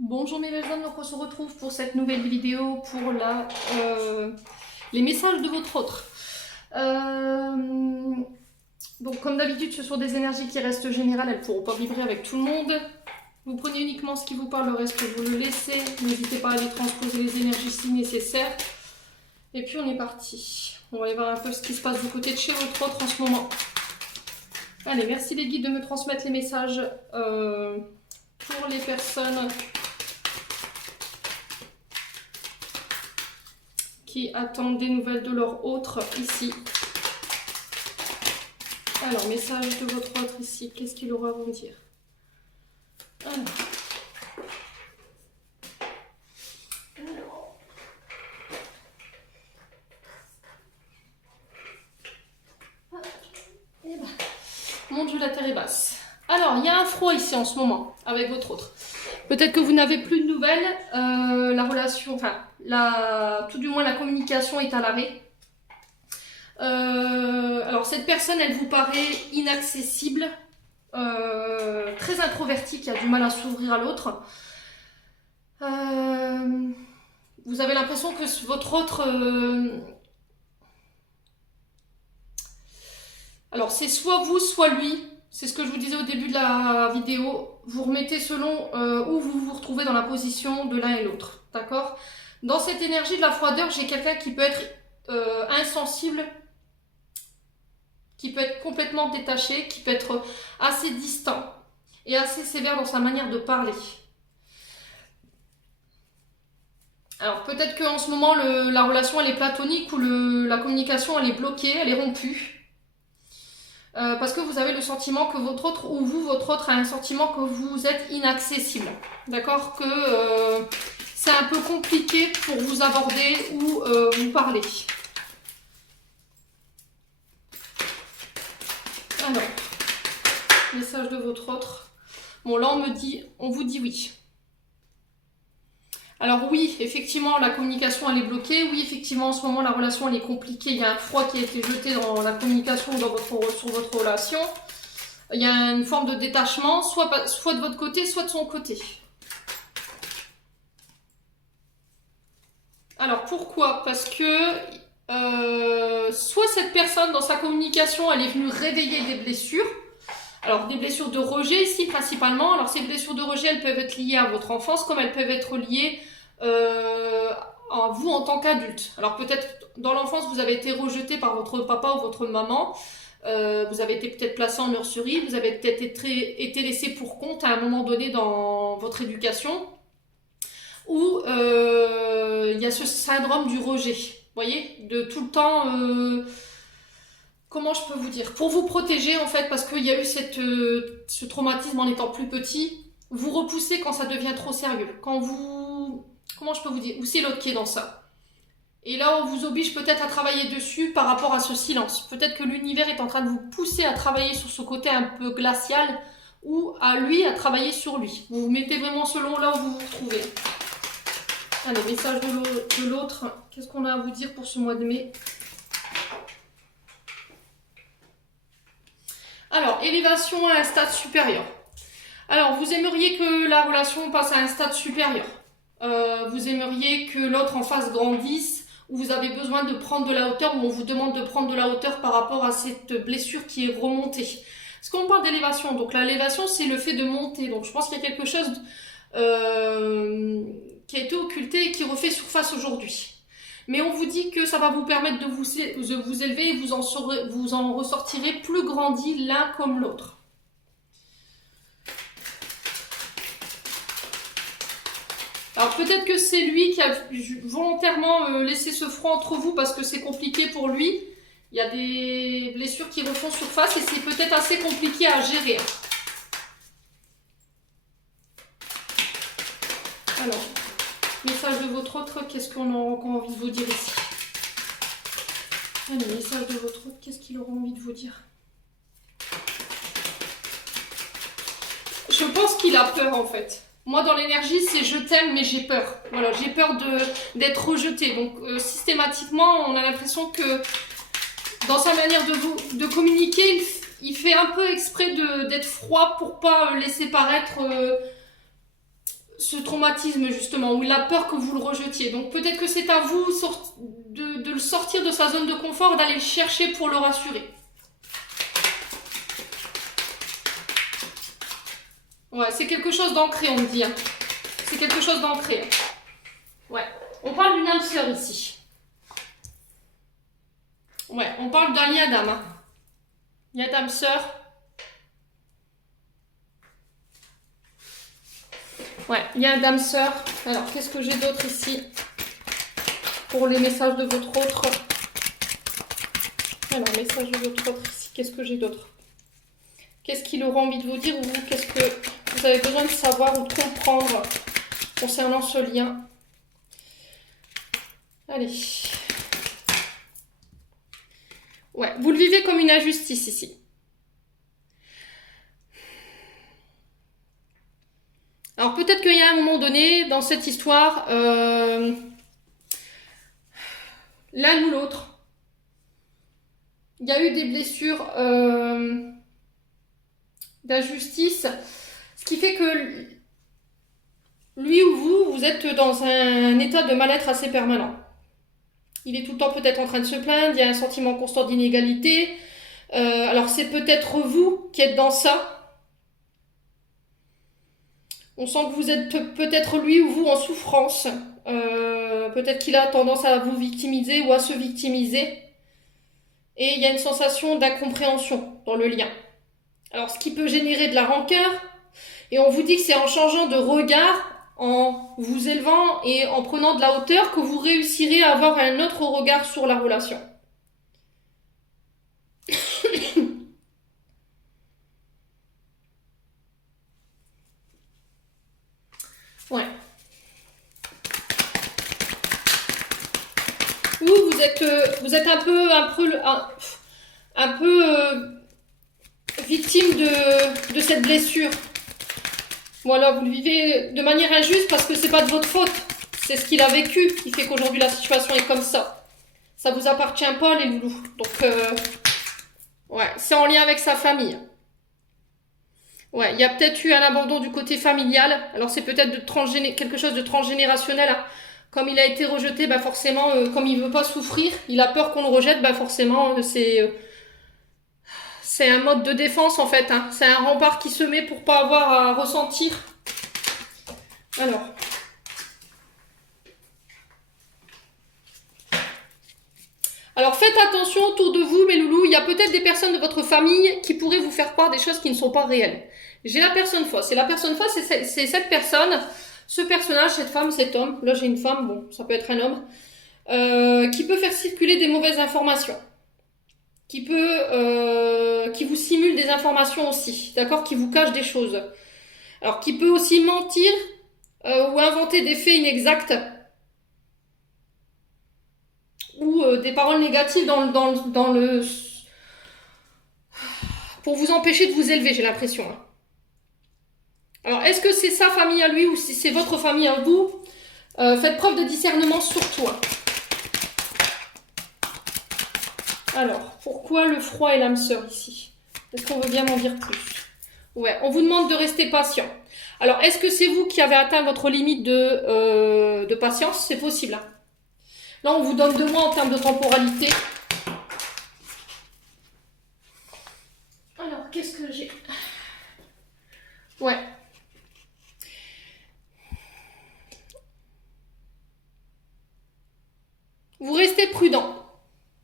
Bonjour mes belles âmes, donc on se retrouve pour cette nouvelle vidéo pour les messages de votre autre. Donc comme d'habitude ce sont des énergies qui restent générales, elles ne pourront pas vibrer avec tout le monde. Vous prenez uniquement ce qui vous parle, le reste vous le laissez. N'hésitez pas à aller transposer les énergies si nécessaire. Et puis on est parti. On va aller voir un peu ce qui se passe du côté de chez votre autre en ce moment. Allez, merci les guides de me transmettre les messages pour les personnes qui attendent des nouvelles de leur autre ici. Alors, message de votre autre ici, qu'est-ce qu'il aura à vous dire? Alors. Mon Dieu, la terre est basse. Alors, il y a un froid ici en ce moment, avec votre autre. Peut-être que vous n'avez plus de nouvelles, la relation, enfin, tout du moins la communication est à l'arrêt. Alors cette personne, elle vous paraît inaccessible, très introvertie, qui a du mal à s'ouvrir à l'autre. Vous avez l'impression que votre autre... Alors c'est soit vous, soit lui. C'est ce que je vous disais au début de la vidéo. Vous remettez selon où vous vous retrouvez dans la position de l'un et l'autre. D'accord? Dans cette énergie de la froideur, j'ai quelqu'un qui peut être insensible, qui peut être complètement détaché, qui peut être assez distant et assez sévère dans sa manière de parler. Alors peut-être qu'en ce moment, la relation elle est platonique ou la communication elle est bloquée, elle est rompue. Parce que vous avez le sentiment que votre autre, ou vous, votre autre, a un sentiment que vous êtes inaccessible. D'accord? Que c'est un peu compliqué pour vous aborder ou vous parler. Alors, message de votre autre. Bon, là, on vous dit oui. Alors oui, effectivement, la communication, elle est bloquée. Oui, effectivement, en ce moment, la relation, elle est compliquée. Il y a un froid qui a été jeté dans la communication sur votre relation. Il y a une forme de détachement, soit de votre côté, soit de son côté. Alors, pourquoi? Parce que soit cette personne, dans sa communication, elle est venue réveiller des blessures. Alors, des blessures de rejet ici, principalement. Alors, ces blessures de rejet, elles peuvent être liées à votre enfance, comme elles peuvent être liées à vous en tant qu'adulte. Alors, peut-être, dans l'enfance, vous avez été rejeté par votre papa ou votre maman. Vous avez été peut-être placé en nurserie. Vous avez peut-être été laissé pour compte à un moment donné dans votre éducation. Ou il y a ce syndrome du rejet. Vous voyez? De tout le temps... comment je peux vous dire? Pour vous protéger, en fait, parce qu'il y a eu ce traumatisme en étant plus petit, vous repoussez quand ça devient trop sérieux. Quand vous... Comment je peux vous dire? Ou c'est l'autre qui est dans ça. Et là, on vous oblige peut-être à travailler dessus par rapport à ce silence. Peut-être que l'univers est en train de vous pousser à travailler sur ce côté un peu glacial ou à lui à travailler sur lui. Vous vous mettez vraiment selon là où vous vous retrouvez. Allez, message de l'autre. Qu'est-ce qu'on a à vous dire pour ce mois de mai? Alors, élévation à un stade supérieur. Alors, vous aimeriez que la relation passe à un stade supérieur. Vous aimeriez que l'autre en face grandisse, ou vous avez besoin de prendre de la hauteur, ou on vous demande de prendre de la hauteur par rapport à cette blessure qui est remontée. Parce qu'on parle d'élévation, donc l'élévation c'est le fait de monter. Donc je pense qu'il y a quelque chose qui a été occulté et qui refait surface aujourd'hui. Mais on vous dit que ça va vous permettre de vous élever et vous en ressortirez plus grandi l'un comme l'autre. Alors peut-être que c'est lui qui a volontairement laissé ce froid entre vous parce que c'est compliqué pour lui. Il y a des blessures qui refont surface et c'est peut-être assez compliqué à gérer. Alors, message de votre autre, qu'est-ce qu'on a encore envie de vous dire ici? Allez, message de votre autre, qu'est-ce qu'il aura envie de vous dire? Je pense qu'il a peur en fait. Moi, dans l'énergie, c'est je t'aime, mais j'ai peur. Voilà, j'ai peur d'être rejeté. Donc, systématiquement, on a l'impression que dans sa manière de communiquer, il fait un peu exprès d'être froid pour pas laisser paraître ce traumatisme justement, ou il a peur que vous le rejetiez. Donc peut-être que c'est à vous de le sortir de sa zone de confort, d'aller le chercher pour le rassurer. Ouais, c'est quelque chose d'ancré, on me dit. Hein. C'est quelque chose d'ancré. Ouais, on parle d'une âme sœur ici. Ouais, on parle d'un lien d'âme. Hein. Lien d'âme sœur. Ouais, lien d'âme sœur. Alors, qu'est-ce que j'ai d'autre ici pour les messages de votre autre? Alors, message de votre autre ici. Qu'est-ce que j'ai d'autre? Qu'est-ce qu'il aura envie de vous dire ou qu'est-ce que vous avez besoin de savoir ou de comprendre concernant ce lien? Allez. Ouais, vous le vivez comme une injustice ici. Alors peut-être qu'il y a un moment donné dans cette histoire, l'un ou l'autre, il y a eu des blessures d'injustice, ce qui fait que lui ou vous êtes dans un état de mal-être assez permanent. Il est tout le temps peut-être en train de se plaindre, il y a un sentiment constant d'inégalité. Alors c'est peut-être vous qui êtes dans ça. On sent que vous êtes peut-être lui ou vous en souffrance. Peut-être qu'il a tendance à vous victimiser ou à se victimiser. Et il y a une sensation d'incompréhension dans le lien. Alors ce qui peut générer de la rancœur. Et on vous dit que c'est en changeant de regard, en vous élevant et en prenant de la hauteur que vous réussirez à avoir un autre regard sur la relation. Ouais. Ou vous êtes un peu victime de cette blessure. Voilà, vous le vivez de manière injuste parce que c'est pas de votre faute. C'est ce qu'il a vécu qui fait qu'aujourd'hui la situation est comme ça. Ça vous appartient pas, les loulous. Donc, ouais, c'est en lien avec sa famille. Ouais, il y a peut-être eu un abandon du côté familial. Alors c'est peut-être quelque chose de transgénérationnel. Hein. Comme il a été rejeté, bah forcément, comme il veut pas souffrir, il a peur qu'on le rejette, bah forcément, c'est un mode de défense en fait. Hein. C'est un rempart qui se met pour pas avoir à ressentir. Alors faites attention autour de vous, mes loulous. Il y a peut-être des personnes de votre famille qui pourraient vous faire croire des choses qui ne sont pas réelles. J'ai la personne fausse. Et la personne fausse, c'est cette personne, ce personnage, cette femme, cet homme. Là, j'ai une femme, bon, ça peut être un homme, qui peut faire circuler des mauvaises informations. Qui vous simule des informations aussi, d'accord, qui vous cache des choses. Alors, qui peut aussi mentir ou inventer des faits inexacts ou des paroles négatives dans le pour vous empêcher de vous élever, j'ai l'impression. Hein. Alors, est-ce que c'est sa famille à lui ou si c'est votre famille à vous? Faites preuve de discernement sur toi. Alors, pourquoi le froid et l'âme sœur ici? Est-ce qu'on veut bien m'en dire plus? Ouais, on vous demande de rester patient. Alors, est-ce que c'est vous qui avez atteint votre limite de patience? C'est possible. Hein. Là, on vous donne 2 mois en termes de temporalité. Alors, qu'est-ce que j'ai? Ouais. Vous restez prudent.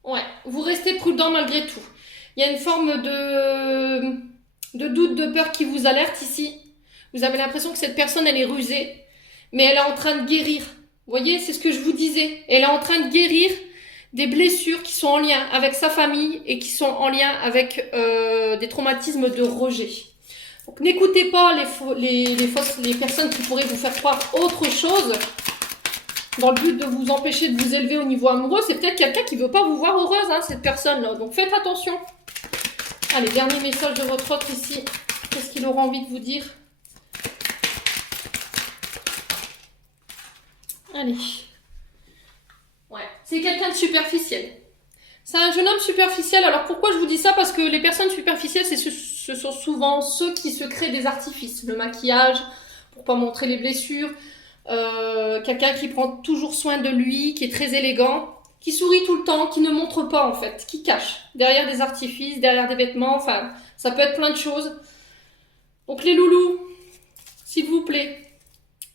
Ouais, vous restez prudent malgré tout. Il y a une forme de doute, de peur qui vous alerte ici. Vous avez l'impression que cette personne, elle est rusée, mais elle est en train de guérir. Vous voyez, c'est ce que je vous disais. Elle est en train de guérir des blessures qui sont en lien avec sa famille et qui sont en lien avec des traumatismes de rejet. Donc n'écoutez pas les personnes qui pourraient vous faire croire autre chose dans le but de vous empêcher de vous élever au niveau amoureux. C'est peut-être quelqu'un qui veut pas vous voir heureuse, hein, cette personne-là. Donc faites attention. Allez, dernier message de votre autre ici. Qu'est-ce qu'il aura envie de vous dire? Allez. Ouais, c'est quelqu'un de superficiel. C'est un jeune homme superficiel. Alors pourquoi je vous dis ça? Parce que les personnes superficielles, ce sont souvent ceux qui se créent des artifices. Le maquillage, pour pas montrer les blessures. Quelqu'un qui prend toujours soin de lui, qui est très élégant, qui sourit tout le temps, qui ne montre pas en fait, qui cache derrière des artifices, derrière des vêtements, enfin ça peut être plein de choses. Donc les loulous, s'il vous plaît,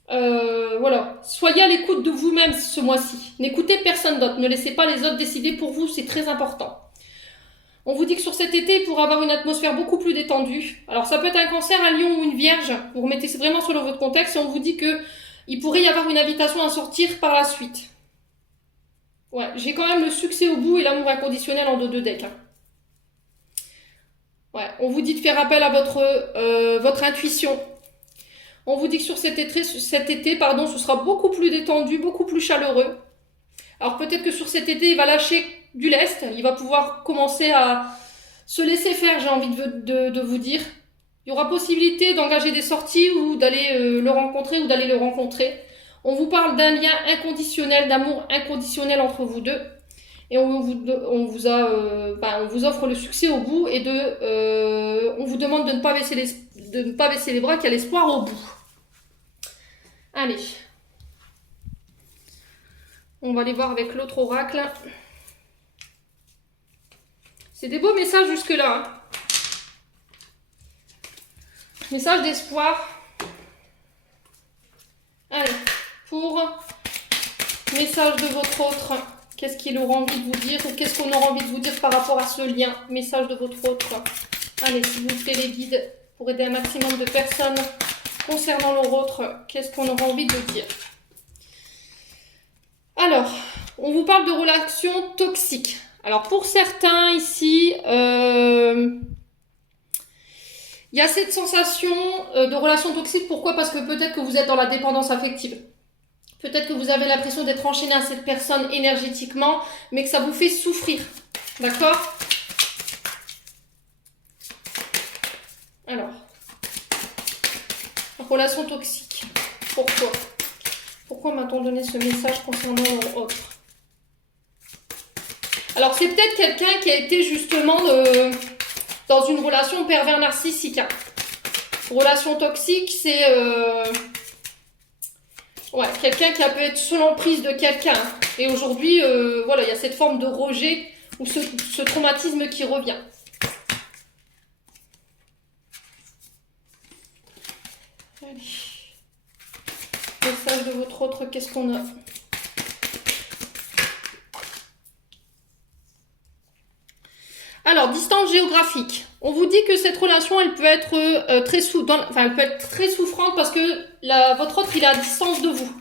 voilà, soyez à l'écoute de vous-même ce mois-ci. N'écoutez personne d'autre, ne laissez pas les autres décider pour vous, c'est très important. On vous dit que sur cet été, il pourra avoir une atmosphère beaucoup plus détendue. Alors ça peut être un cancer, un lion ou une vierge, vous remettez vraiment selon votre contexte et on vous dit que il pourrait y avoir une invitation à sortir par la suite. Ouais, j'ai quand même le succès au bout et l'amour inconditionnel en deux decks. Hein. Ouais, on vous dit de faire appel à votre intuition. On vous dit que sur cet été, ce sera beaucoup plus détendu, beaucoup plus chaleureux. Alors peut-être que sur cet été, il va lâcher du lest, il va pouvoir commencer à se laisser faire, j'ai envie de vous dire. Il y aura possibilité d'engager des sorties ou d'aller le rencontrer ou d'aller le rencontrer. On vous parle d'un lien inconditionnel, d'amour inconditionnel entre vous deux. Et on vous offre le succès au bout et on vous demande de ne pas baisser les bras, qu'il y a l'espoir au bout. Allez. On va aller voir avec l'autre oracle. C'est des beaux messages jusque-là. Hein. Message d'espoir. Allez, pour message de votre autre, qu'est-ce qu'il aura envie de vous dire ou qu'est-ce qu'on aura envie de vous dire par rapport à ce lien, message de votre autre. Allez, s'il vous plaît les guides, pour aider un maximum de personnes concernant leur autre, qu'est-ce qu'on aura envie de dire. Alors, on vous parle de relations toxiques. Alors, pour certains ici, il y a cette sensation de relation toxique. Pourquoi? Parce que peut-être que vous êtes dans la dépendance affective. Peut-être que vous avez l'impression d'être enchaîné à cette personne énergétiquement, mais que ça vous fait souffrir. D'accord? Alors, relation toxique. Pourquoi? Pourquoi m'a-t-on donné ce message concernant l'autre? Alors, c'est peut-être quelqu'un qui a été justement dans une relation pervers narcissique. Hein. Relation toxique, c'est quelqu'un qui a pu être sous l'emprise de quelqu'un. Et aujourd'hui, voilà, il y a cette forme de rejet ou ce traumatisme qui revient. Allez. Message de votre autre, qu'est-ce qu'on a? Alors, distance géographique. On vous dit que cette relation, elle peut être très souffrante parce que votre autre, il est à distance de vous.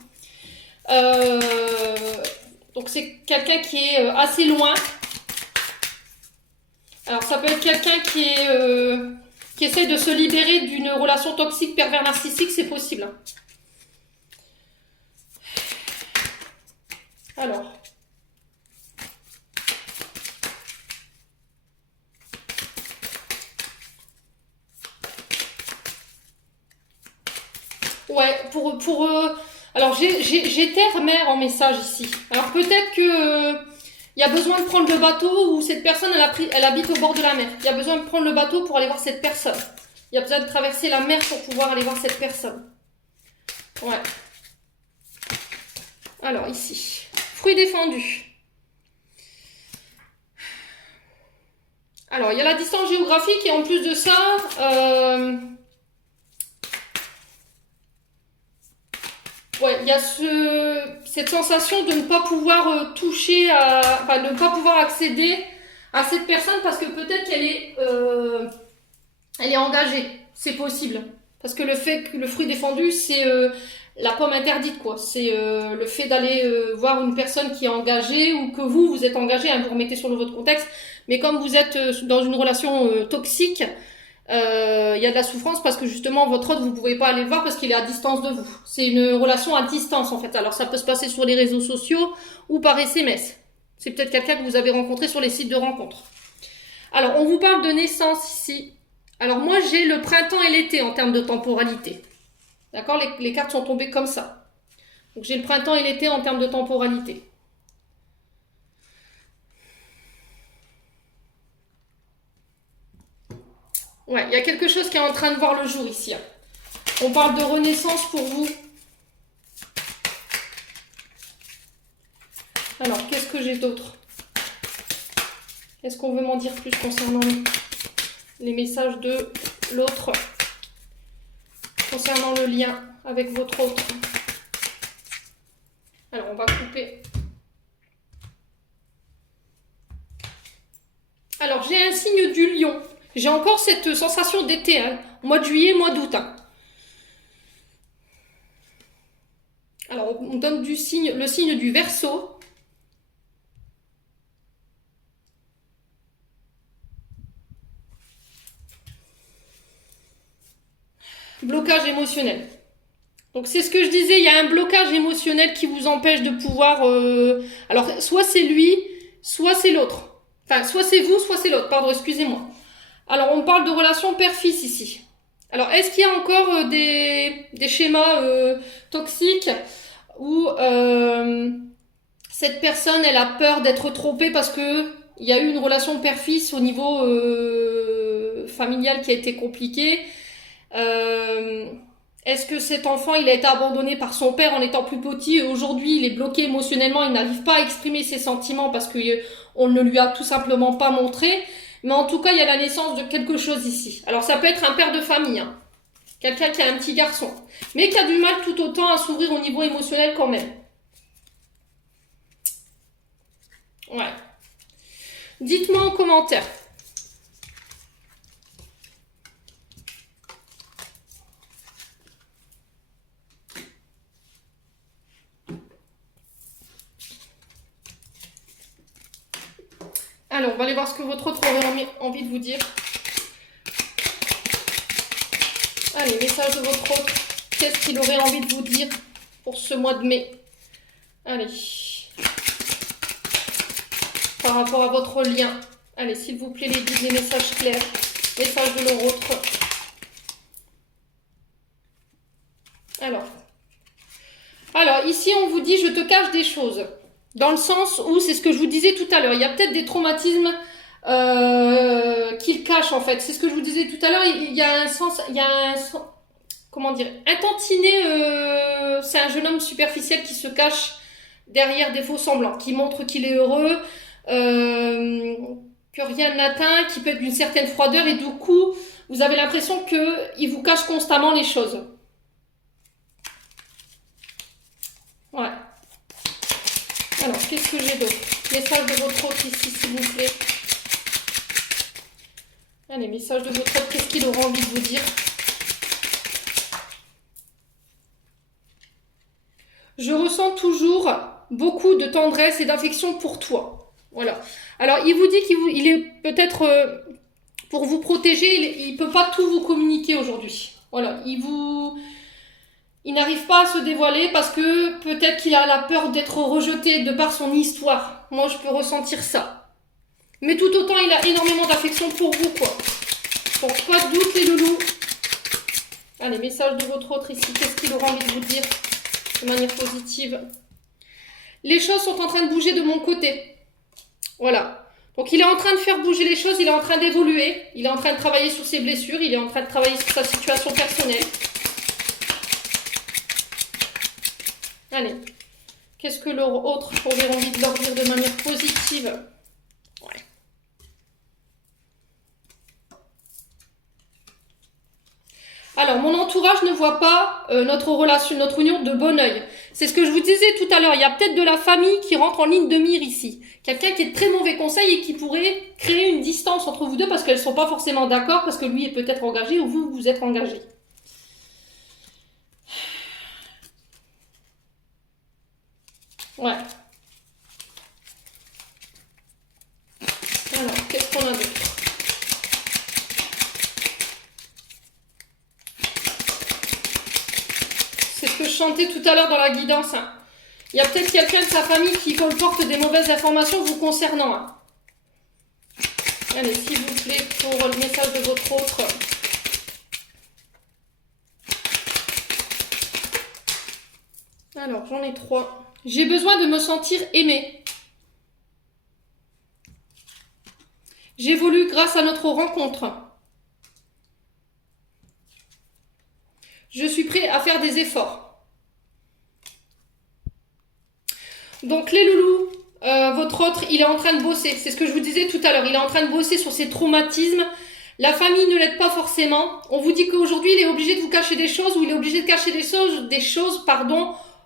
Donc, c'est quelqu'un qui est assez loin. Alors, ça peut être quelqu'un qui essaie de se libérer d'une relation toxique, pervers narcissique, c'est possible. Alors. Ouais, alors j'ai terre-mère en message ici. Alors peut-être que il y a besoin de prendre le bateau ou cette personne elle habite au bord de la mer. Il y a besoin de prendre le bateau pour aller voir cette personne. Il y a besoin de traverser la mer pour pouvoir aller voir cette personne. Ouais. Alors ici, fruit défendu. Alors il y a la distance géographique et en plus de ça, ouais, il y a cette sensation de ne pas pouvoir toucher de ne pas pouvoir accéder à cette personne parce que peut-être elle est engagée. C'est possible. Parce que le fait que le fruit défendu, c'est la pomme interdite, quoi. C'est le fait d'aller voir une personne qui est engagée ou que vous êtes engagé, hein, vous remettez sur votre contexte. Mais comme vous êtes dans une relation toxique, il y a de la souffrance parce que justement votre autre vous pouvez pas aller le voir parce qu'il est à distance de vous. C'est une relation à distance en fait. Alors ça peut se passer sur les réseaux sociaux ou par SMS. C'est peut-être quelqu'un que vous avez rencontré sur les sites de rencontres. Alors on vous parle de naissance ici. Alors moi j'ai le printemps et l'été en termes de temporalité. D'accord, les cartes sont tombées comme ça. Donc j'ai le printemps et l'été en termes de temporalité. Ouais, il y a quelque chose qui est en train de voir le jour ici. Hein. On parle de renaissance pour vous. Alors, qu'est-ce que j'ai d'autre? Est-ce qu'on veut m'en dire plus concernant les messages de l'autre? Concernant le lien avec votre autre. Alors, on va couper. Alors, j'ai un signe du lion. J'ai encore cette sensation d'été, hein. Mois de juillet, mois d'août. Hein. Alors, on donne le signe du Verseau. Blocage émotionnel. Donc c'est ce que je disais, il y a un blocage émotionnel qui vous empêche de pouvoir... Alors soit c'est lui, soit c'est l'autre. Enfin, soit c'est vous, soit c'est l'autre. Pardon, excusez-moi. Alors on parle de relation père-fils ici. Alors est-ce qu'il y a encore des schémas toxiques où cette personne, elle a peur d'être trompée parce que il y a eu une relation père-fils au niveau familial qui a été compliquée. Est-ce que cet enfant, il a été abandonné par son père en étant plus petit et aujourd'hui il est bloqué émotionnellement, il n'arrive pas à exprimer ses sentiments parce qu'on ne lui a tout simplement pas montré. Mais en tout cas, il y a la naissance de quelque chose ici. Alors ça peut être un père de famille, hein. Quelqu'un qui a un petit garçon, mais qui a du mal tout autant à s'ouvrir au niveau émotionnel quand même. Ouais. Dites-moi en commentaire. Alors, on va aller voir ce que votre autre aurait envie de vous dire. Allez, message de votre autre. Qu'est-ce qu'il aurait envie de vous dire pour ce mois de mai? Allez. Par rapport à votre lien. Allez, s'il vous plaît, les guides, les messages clairs. Message de leur autre. Alors, ici, on vous dit, je te cache des choses. Dans le sens où, c'est ce que je vous disais tout à l'heure, il y a peut-être des traumatismes qu'il cache en fait. C'est ce que je vous disais tout à l'heure, il y a un sens, comment dire, un tantinet, c'est un jeune homme superficiel qui se cache derrière des faux semblants, qui montre qu'il est heureux, que rien n'atteint, qui peut être d'une certaine froideur et du coup, vous avez l'impression qu'il vous cache constamment les choses. Ouais. Alors, qu'est-ce que j'ai d'autre? Message de votre autre ici, s'il vous plaît. Allez, message de votre autre, qu'est-ce qu'il aura envie de vous dire? Je ressens toujours beaucoup de tendresse et d'affection pour toi. Voilà. Alors, il vous dit qu'il est peut-être pour vous protéger, il ne peut pas tout vous communiquer aujourd'hui. Voilà. Il n'arrive pas à se dévoiler parce que peut-être qu'il a la peur d'être rejeté de par son histoire. Moi, je peux ressentir ça. Mais tout autant, il a énormément d'affection pour vous, quoi. Donc, pas de doute, les loulous. Allez, message de votre autre ici. Qu'est-ce qu'il aura envie de vous dire de manière positive? Les choses sont en train de bouger de mon côté. Voilà. Donc, il est en train de faire bouger les choses. Il est en train d'évoluer. Il est en train de travailler sur ses blessures. Il est en train de travailler sur sa situation personnelle. Allez, qu'est-ce que leur autre aurait envie de leur dire de manière positive? Ouais. Alors, mon entourage ne voit pas notre relation, notre union de bon oeil. C'est ce que je vous disais tout à l'heure. Il y a peut-être de la famille qui rentre en ligne de mire ici. Quelqu'un qui est de très mauvais conseil et qui pourrait créer une distance entre vous deux parce qu'elles ne sont pas forcément d'accord, parce que lui est peut-être engagé ou vous, vous êtes engagé. Ouais. Alors, qu'est-ce qu'on a d'autre? C'est ce que je chantais tout à l'heure dans la guidance. Hein. Il y a peut-être quelqu'un de sa famille qui colporte des mauvaises informations vous concernant. Hein. Allez, s'il vous plaît, pour le message de votre autre. Alors, j'en ai 3. J'ai besoin de me sentir aimée. J'évolue grâce à notre rencontre. Je faire des efforts. Donc les loulous, votre autre, il est en train de bosser. C'est ce que je vous disais tout à l'heure. Il est en train de bosser sur ses traumatismes. La famille ne l'aide pas forcément. On vous dit qu'aujourd'hui, il est obligé de vous cacher des choses ou il est obligé de cacher des choses,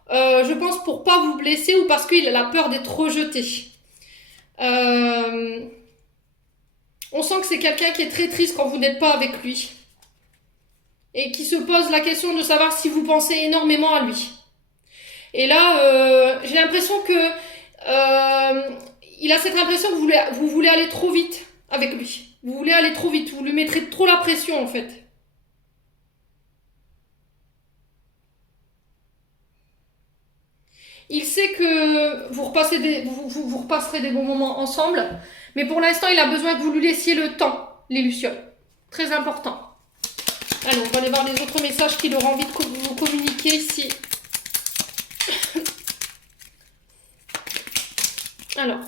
je pense pour pas vous blesser ou parce qu'il a la peur d'être rejeté. On sent que c'est quelqu'un qui est très triste quand vous n'êtes pas avec lui. Et qui se pose la question de savoir si vous pensez énormément à lui. Et là, j'ai l'impression que il a cette impression que vous voulez aller trop vite avec lui. Vous voulez aller trop vite, vous lui mettrez trop la pression en fait. Il sait que vous repasserez des bons moments ensemble, mais pour l'instant, il a besoin que vous lui laissiez le temps, les lucioles. Très important. Allez, on va aller voir les autres messages qu'il aura envie de vous communiquer ici. Alors.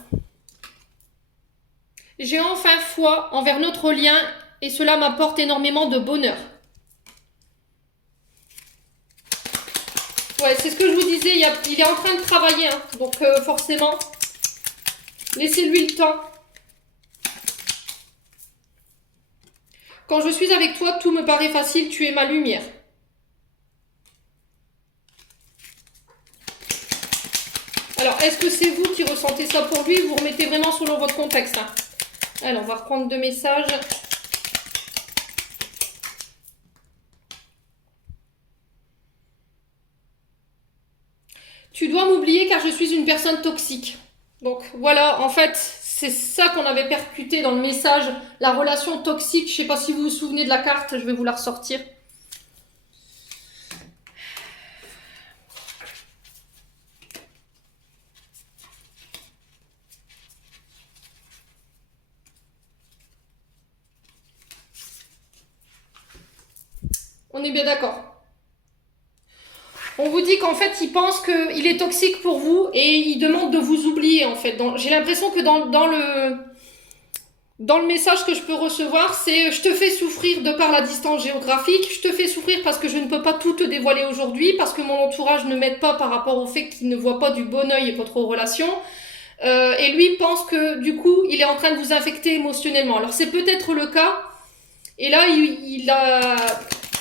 J'ai enfin foi envers notre lien et cela m'apporte énormément de bonheur. Ouais, c'est ce que je vous disais, il est en train de travailler, hein, donc forcément, laissez-lui le temps. Quand je suis avec toi, tout me paraît facile, tu es ma lumière. Alors, est-ce que c'est vous qui ressentez ça pour lui? Vous remettez vraiment selon votre contexte, hein. Alors, on va reprendre 2 messages. Tu dois m'oublier car je suis une personne toxique. Donc voilà, en fait, c'est ça qu'on avait percuté dans le message, la relation toxique. Je ne sais pas si vous vous souvenez de la carte, je vais vous la ressortir. On est bien d'accord. On vous dit qu'en fait, il pense qu'il est toxique pour vous et il demande de vous oublier, en fait. J'ai l'impression que dans le message que je peux recevoir, c'est « je te fais souffrir de par la distance géographique, je te fais souffrir parce que je ne peux pas tout te dévoiler aujourd'hui, parce que mon entourage ne m'aide pas par rapport au fait qu'il ne voit pas du bon œil votre relation. Et lui pense que, du coup, il est en train de vous infecter émotionnellement. Alors, c'est peut-être le cas. Et là,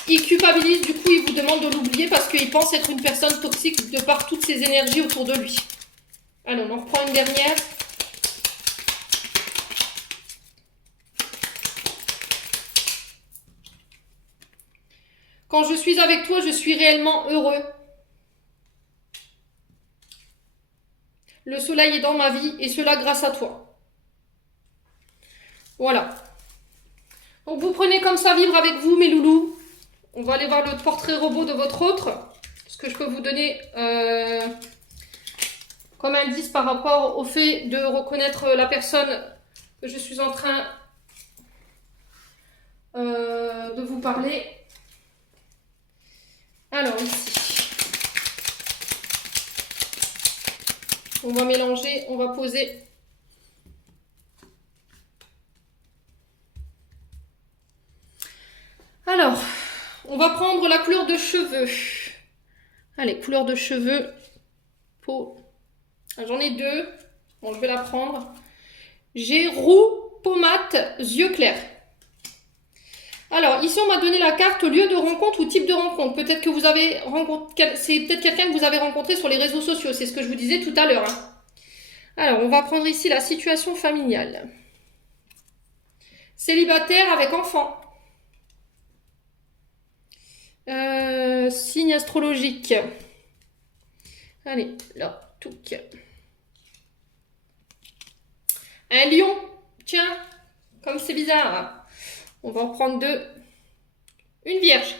il culpabilise, du coup, il vous demande de l'oublier parce qu'il pense être une personne toxique de par toutes ses énergies autour de lui. Alors, on en reprend une dernière. Quand je suis avec toi, je suis réellement heureux. Le soleil est dans ma vie et cela grâce à toi. Voilà. Donc, vous prenez comme ça vivre avec vous, mes loulous. On va aller voir le portrait robot de votre autre. Ce que je peux vous donner comme indice par rapport au fait de reconnaître la personne que je suis en train de vous parler. Alors ici, on va mélanger, on va poser. Alors, on va prendre la couleur de cheveux. Allez, couleur de cheveux, peau. J'en ai 2. Bon, je vais la prendre. J'ai roux, pommade, yeux clairs. Alors, ici, on m'a donné la carte lieu de rencontre ou type de rencontre. Peut-être que vous avez rencontré, c'est peut-être quelqu'un que vous avez rencontré sur les réseaux sociaux. C'est ce que je vous disais tout à l'heure, hein. Alors, on va prendre ici la situation familiale. Célibataire avec enfant. Signe astrologique. Allez, là, tout. Un lion. Tiens, comme c'est bizarre, hein. On va en prendre 2. Une vierge.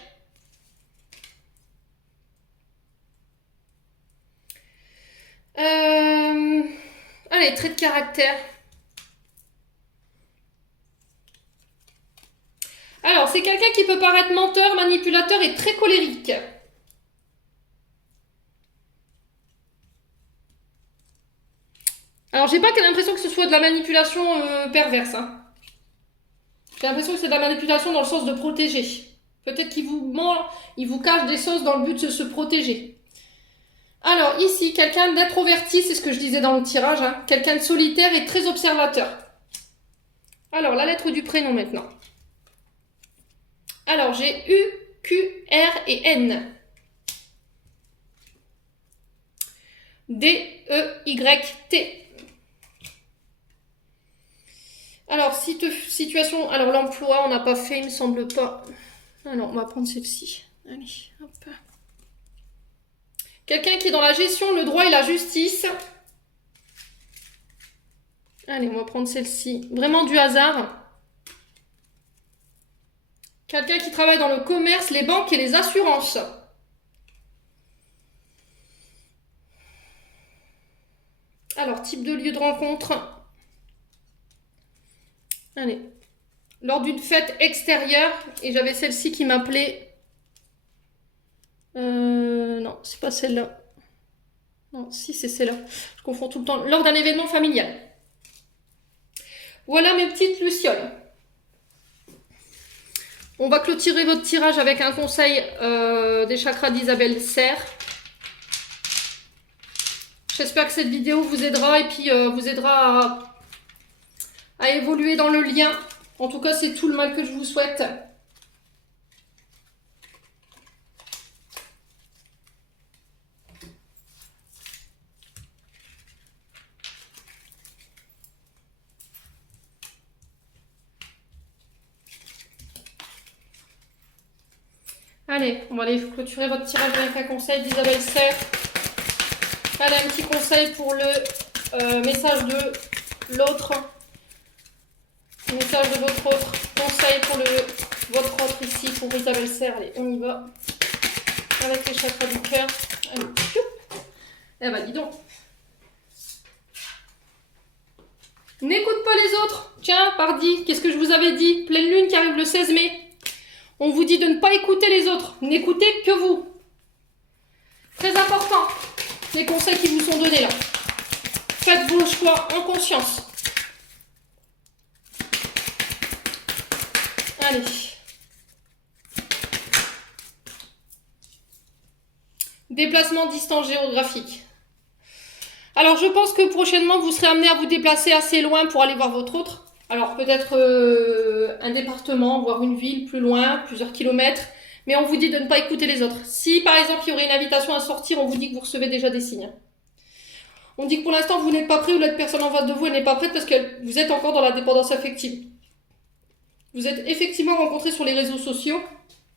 Allez, trait de caractère. Alors, c'est quelqu'un qui peut paraître menteur, manipulateur et très colérique. Alors, j'ai pas l'impression que ce soit de la manipulation perverse, hein. J'ai l'impression que c'est de la manipulation dans le sens de protéger. Peut-être qu'il vous ment, il vous cache des choses dans le but de se protéger. Alors ici, quelqu'un d'introverti, c'est ce que je disais dans le tirage, hein. Quelqu'un de solitaire et très observateur. Alors, la lettre du prénom maintenant. Alors, j'ai U, Q, R et N. D, E, Y, T. Alors, situation... Alors, l'emploi, on n'a pas fait, il me semble pas. Alors, on va prendre celle-ci. Allez, hop. Quelqu'un qui est dans la gestion, le droit et la justice. Allez, on va prendre celle-ci. Vraiment du hasard. Quelqu'un qui travaille dans le commerce, les banques et les assurances. Alors, type de lieu de rencontre. Allez. Lors d'une fête extérieure. Et j'avais celle-ci qui m'appelait... non, c'est pas celle-là. Non, si, c'est celle-là. Je confonds tout le temps. Lors d'un événement familial. Voilà mes petites lucioles. On va clôturer votre tirage avec un conseil des chakras d'Isabelle Serre. J'espère que cette vidéo vous aidera et puis vous aidera à évoluer dans le lien. En tout cas, c'est tout le mal que je vous souhaite. Allez, on va aller clôturer votre tirage avec un conseil d'Isabelle Serre. Allez, un petit conseil pour le message de l'autre. Message de votre autre. Conseil pour votre autre ici, pour Isabelle Serre. Allez, on y va. Avec les chakras du cœur. Allez, eh ben, dis donc. N'écoute pas les autres. Tiens, pardi, qu'est-ce que je vous avais dit? Pleine lune qui arrive le 16 mai. On vous dit de ne pas écouter les autres. N'écoutez que vous. Très important. Les conseils qui vous sont donnés là. Faites vos choix en conscience. Allez. Déplacement distance géographique. Alors je pense que prochainement vous serez amené à vous déplacer assez loin pour aller voir votre autre. Alors peut-être un département, voire une ville plus loin, plusieurs kilomètres. Mais on vous dit de ne pas écouter les autres. Si par exemple il y aurait une invitation à sortir, on vous dit que vous recevez déjà des signes. On dit que pour l'instant vous n'êtes pas prêt ou la personne en face de vous elle n'est pas prête parce que vous êtes encore dans la dépendance affective. Vous êtes effectivement rencontrés sur les réseaux sociaux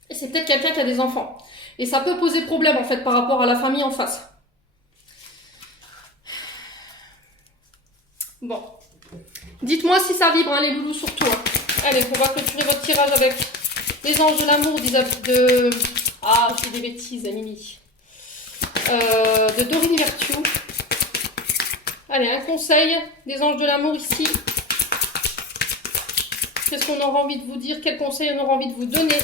et c'est peut-être quelqu'un qui a des enfants. Et ça peut poser problème en fait par rapport à la famille en face. Bon. Dites-moi si ça vibre, hein, les loulous, surtout. Hein. Allez, on va clôturer votre tirage avec les anges de l'amour de... Ah, je fais des bêtises, Mimi. De Dorine Virtue. Allez, un conseil des anges de l'amour ici. Qu'est-ce qu'on aura envie de vous dire? Quel conseil on aura envie de vous donner?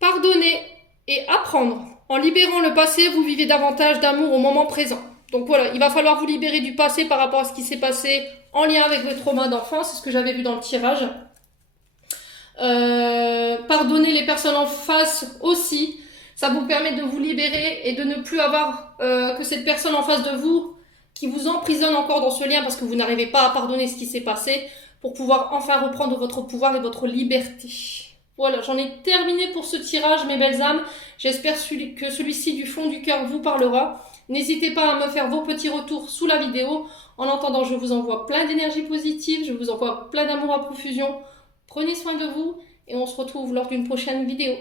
Pardonner et apprendre. En libérant le passé, vous vivez davantage d'amour au moment présent. Donc voilà, il va falloir vous libérer du passé par rapport à ce qui s'est passé en lien avec vos traumas d'enfance, c'est ce que j'avais vu dans le tirage. Pardonner les personnes en face aussi, ça vous permet de vous libérer et de ne plus avoir que cette personne en face de vous qui vous emprisonne encore dans ce lien parce que vous n'arrivez pas à pardonner ce qui s'est passé pour pouvoir enfin reprendre votre pouvoir et votre liberté. Voilà, j'en ai terminé pour ce tirage, mes belles âmes. J'espère que celui-ci du fond du cœur vous parlera. N'hésitez pas à me faire vos petits retours sous la vidéo. En attendant, je vous envoie plein d'énergie positive, je vous envoie plein d'amour à profusion. Prenez soin de vous et on se retrouve lors d'une prochaine vidéo.